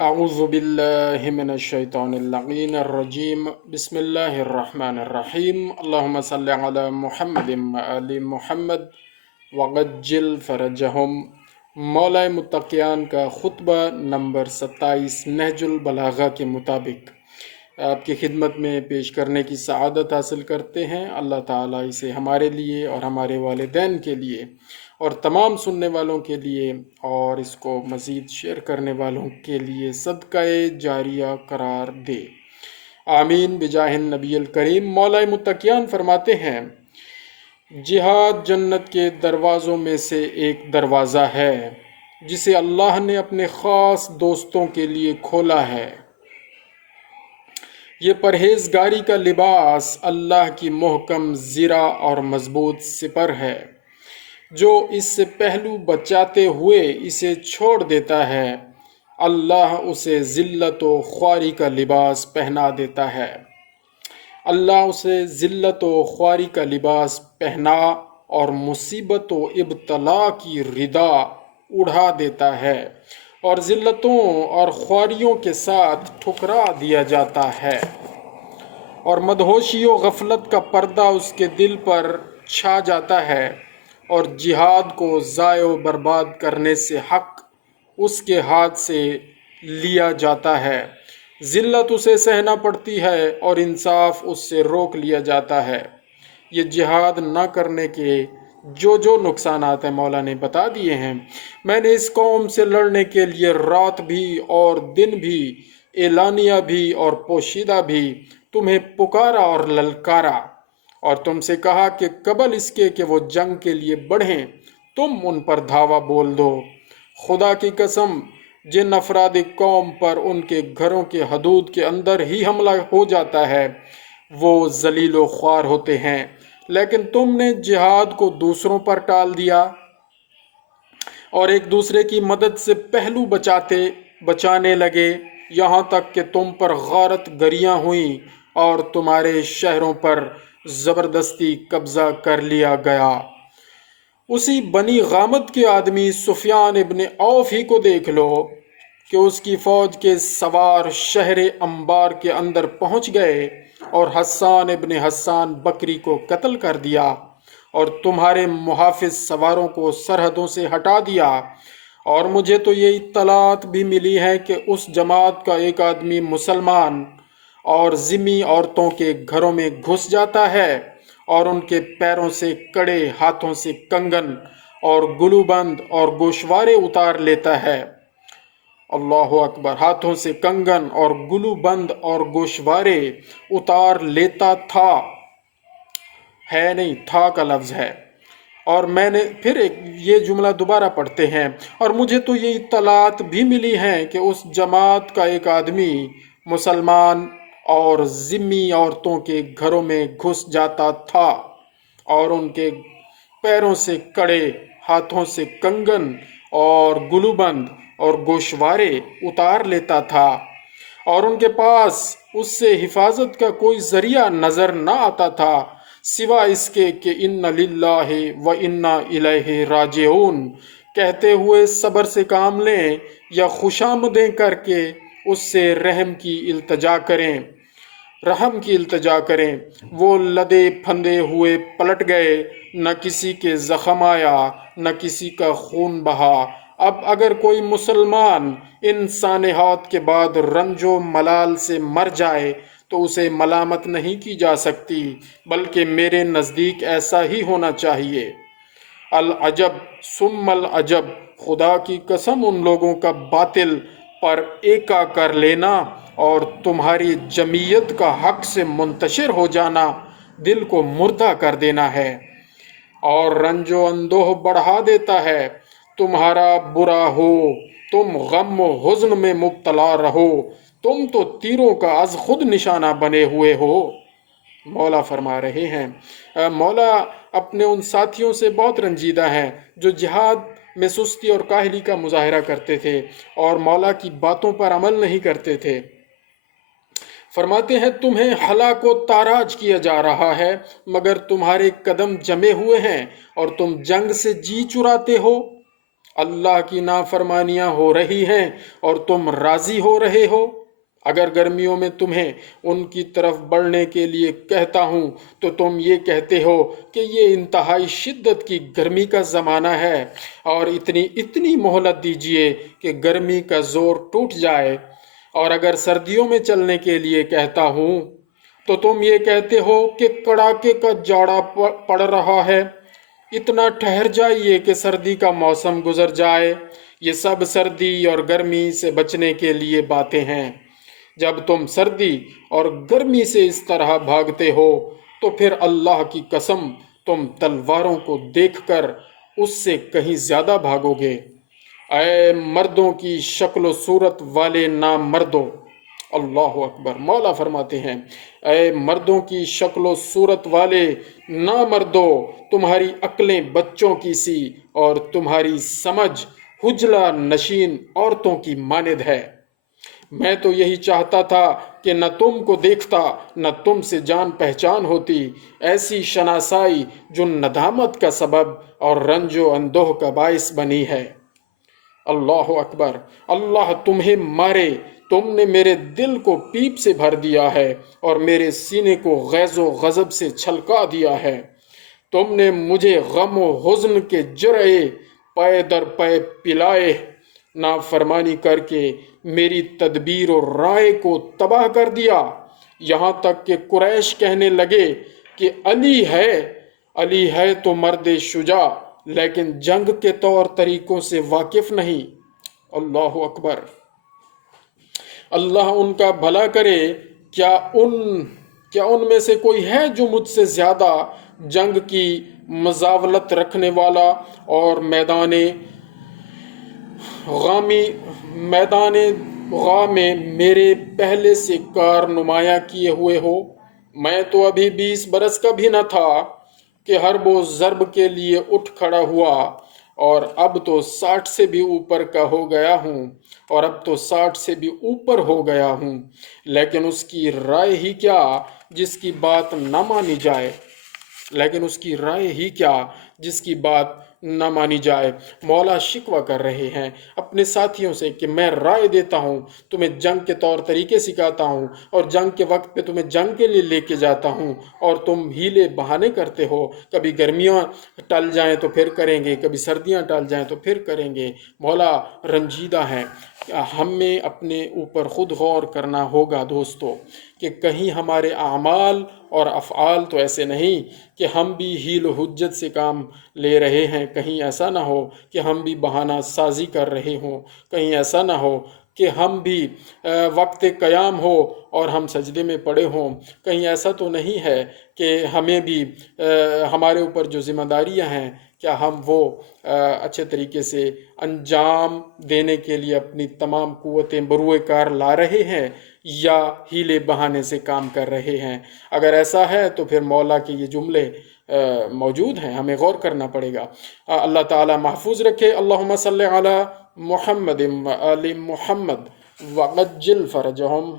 اعوذ باللہ من الشیطان اللعین الرجیم بسم اللہ الرحمن الرحیم اللہم صلی علی محمد وآل محمد وعجل فرجہم۔ مولا متقیان کا خطبہ نمبر 27 نہج البلاغہ کے مطابق آپ کی خدمت میں پیش کرنے کی سعادت حاصل کرتے ہیں۔ اللہ تعالیٰ اسے ہمارے لیے اور ہمارے والدین کے لیے اور تمام سننے والوں کے لیے اور اس کو مزید شیئر کرنے والوں کے لیے صدقہ جاریہ قرار دے، آمین بجاہ النبی الکریم۔ مولا متقیان فرماتے ہیں، جہاد جنت کے دروازوں میں سے ایک دروازہ ہے جسے اللہ نے اپنے خاص دوستوں کے لیے کھولا ہے۔ یہ پرہیزگاری کا لباس اللہ کی محکم زرہ اور مضبوط سپر ہے۔ جو اس سے پہلو بچاتے ہوئے اسے چھوڑ دیتا ہے، اللہ اسے ذلت و خواری کا لباس پہنا دیتا ہے۔ اللہ اسے ذلت و خواری کا لباس پہنا اور مصیبت و ابتلا کی ردا اڑا دیتا ہے، اور ذلتوں اور خواریوں کے ساتھ ٹھکرا دیا جاتا ہے، اور مدہوشی و غفلت کا پردہ اس کے دل پر چھا جاتا ہے، اور جہاد کو ضائع و برباد کرنے سے حق اس کے ہاتھ سے لیا جاتا ہے۔ ذلت اسے سہنا پڑتی ہے اور انصاف اس سے روک لیا جاتا ہے۔ یہ جہاد نہ کرنے کے جو نقصانات ہیں مولا نے بتا دیے ہیں۔ میں نے اس قوم سے لڑنے کے لیے رات بھی اور دن بھی، اعلانیہ بھی اور پوشیدہ بھی تمہیں پکارا اور للکارا، اور تم سے کہا کہ قبل اس کے کہ وہ جنگ کے لیے بڑھیں تم ان پر دھاوا بول دو۔ خدا کی قسم، جن افراد قوم پر ان کے گھروں کے حدود کے اندر ہی حملہ ہو جاتا ہے وہ ذلیل و خوار ہوتے ہیں، لیکن تم نے جہاد کو دوسروں پر ٹال دیا اور ایک دوسرے کی مدد سے پہلو بچانے لگے، یہاں تک کہ تم پر غارت گریاں ہوئیں اور تمہارے شہروں پر زبردستی قبضہ کر لیا گیا۔ اسی بنی غامد کے آدمی سفیان ابن عوف ہی کو دیکھ لو کہ اس کی فوج کے سوار شہر انبار کے اندر پہنچ گئے اور حسان ابن حسان بکری کو قتل کر دیا، اور تمہارے محافظ سواروں کو سرحدوں سے ہٹا دیا۔ اور مجھے تو یہ اطلاعات بھی ملی ہے کہ اس جماعت کا ایک آدمی مسلمان اور ذمی عورتوں کے گھروں میں گھس جاتا ہے اور ان کے پیروں سے کڑے، ہاتھوں سے کنگن اور گلوبند اور گوشوارے اتار لیتا ہے۔ اللہ اکبر! ہاتھوں سے کنگن اور گلوبند اور گوشوارے اتار لیتا تھا، ہے نہیں، تھا کا لفظ ہے۔ اور میں نے پھر یہ جملہ دوبارہ پڑھتے ہیں، اور مجھے تو یہ اطلاعات بھی ملی ہیں کہ اس جماعت کا ایک آدمی مسلمان اور ذمی عورتوں کے گھروں میں گھس جاتا تھا اور ان کے پیروں سے کڑے، ہاتھوں سے کنگن اور گلوبند اور گوشوارے اتار لیتا تھا، اور ان کے پاس اس سے حفاظت کا کوئی ذریعہ نظر نہ آتا تھا سوا اس کے کہ ان للہ و انا الیہ راجعون کہتے ہوئے صبر سے کام لیں یا خوشامدیں کر کے اس سے رحم کی التجا کریں۔ وہ لدے پھندے ہوئے پلٹ گئے، نہ کسی کے زخم آیا نہ کسی کا خون بہا۔ اب اگر کوئی مسلمان ان سانحات کے بعد رنج و ملال سے مر جائے تو اسے ملامت نہیں کی جا سکتی، بلکہ میرے نزدیک ایسا ہی ہونا چاہیے۔ العجب ثم العجب! خدا کی قسم، ان لوگوں کا باطل پر ایکا کر لینا اور تمہاری جمعیت کا حق سے منتشر ہو جانا دل کو مردہ کر دینا ہے اور رنج و اندوہ بڑھا دیتا ہے۔ تمہارا برا ہو، تم غم و حزن میں مبتلا رہو، تم تو تیروں کا از خود نشانہ بنے ہوئے ہو۔ مولا فرما رہے ہیں، مولا اپنے ان ساتھیوں سے بہت رنجیدہ ہیں جو جہاد میں سستی اور کاہلی کا مظاہرہ کرتے تھے اور مولا کی باتوں پر عمل نہیں کرتے تھے۔ فرماتے ہیں، تمہیں ہلاک و تاراج کیا جا رہا ہے مگر تمہارے قدم جمے ہوئے ہیں اور تم جنگ سے جی چراتے ہو۔ اللہ کی نافرمانیاں ہو رہی ہیں اور تم راضی ہو رہے ہو۔ اگر گرمیوں میں تمہیں ان کی طرف بڑھنے کے لیے کہتا ہوں تو تم یہ کہتے ہو کہ یہ انتہائی شدت کی گرمی کا زمانہ ہے اور اتنی مہلت دیجیے کہ گرمی کا زور ٹوٹ جائے۔ اور اگر سردیوں میں چلنے کے لیے کہتا ہوں تو تم یہ کہتے ہو کہ کڑاکے کا جاڑا پڑ رہا ہے، اتنا ٹھہر جائیے کہ سردی کا موسم گزر جائے۔ یہ سب سردی اور گرمی سے بچنے کے لیے باتیں ہیں۔ جب تم سردی اور گرمی سے اس طرح بھاگتے ہو تو پھر اللہ کی قسم تم تلواروں کو دیکھ کر اس سے کہیں زیادہ بھاگو گے۔ اے مردوں کی شکل و صورت والے نامردو، اللہ اکبر، مولا فرماتے ہیں اے مردوں کی شکل و صورت والے نامردو، تمہاری عقلیں بچوں کی سی اور تمہاری سمجھ حجلہ نشین عورتوں کی مانند ہے۔ میں تو یہی چاہتا تھا کہ نہ تم کو دیکھتا نہ تم سے جان پہچان ہوتی، ایسی شناسائی جو ندامت کا سبب اور رنج و اندوہ کا باعث بنی ہے۔ اللہ اکبر، اللہ تمہیں مارے، تم نے میرے دل کو پیپ سے بھر دیا ہے اور میرے سینے کو غیظ و غضب سے چھلکا دیا ہے۔ تم نے مجھے غم و حزن کے جرعے پے در پے پلائے، نافرمانی کر کے میری تدبیر و رائے کو تباہ کر دیا، یہاں تک کہ قریش کہنے لگے کہ علی ہے تو مرد شجاع لیکن جنگ کے طور طریقوں سے واقف نہیں۔ اللہ اکبر، اللہ ان کا بھلا کرے۔ کیا ان میں سے کوئی ہے جو مجھ سے زیادہ جنگ کی مزاولت رکھنے والا اور میدان غاں میں میرے پہلے سے کار نمایاں کیے ہوئے ہو؟ میں تو ابھی 20 برس کا بھی نہ تھا کہ حرب و ضرب کے لیے اٹھ کھڑا ہوا، اور اب تو 60 سے بھی اوپر کا ہو گیا ہوں، لیکن اس کی رائے ہی کیا جس کی بات نہ مانی جائے۔ مولا شکوہ کر رہے ہیں اپنے ساتھیوں سے کہ میں رائے دیتا ہوں، تمہیں جنگ کے طور طریقے سکھاتا ہوں اور جنگ کے وقت پہ تمہیں جنگ کے لیے لے کے جاتا ہوں، اور تم ہیلے بہانے کرتے ہو، کبھی گرمیاں ٹل جائیں تو پھر کریں گے، کبھی سردیاں ٹل جائیں تو پھر کریں گے۔ مولا رنجیدہ ہیں۔ ہمیں اپنے اوپر خود غور کرنا ہوگا دوستو کہ کہیں ہمارے اعمال اور افعال تو ایسے نہیں کہ ہم بھی حیل و حجت سے کام لے رہے ہیں، کہیں ایسا نہ ہو کہ ہم بھی بہانہ سازی کر رہے ہوں، کہیں ایسا نہ ہو کہ ہم بھی وقت قیام ہو اور ہم سجدے میں پڑے ہوں، کہیں ایسا تو نہیں ہے کہ ہمیں بھی ہمارے اوپر جو ذمہ داریاں ہیں کیا ہم وہ اچھے طریقے سے انجام دینے کے لیے اپنی تمام قوتیں بروئے کار لا رہے ہیں یا ہیلے بہانے سے کام کر رہے ہیں؟ اگر ایسا ہے تو پھر مولا کے یہ جملے موجود ہیں، ہمیں غور کرنا پڑے گا۔ اللہ تعالی محفوظ رکھے۔ اللہم صلی علی محمد و آل محمد وعجل فرجہم۔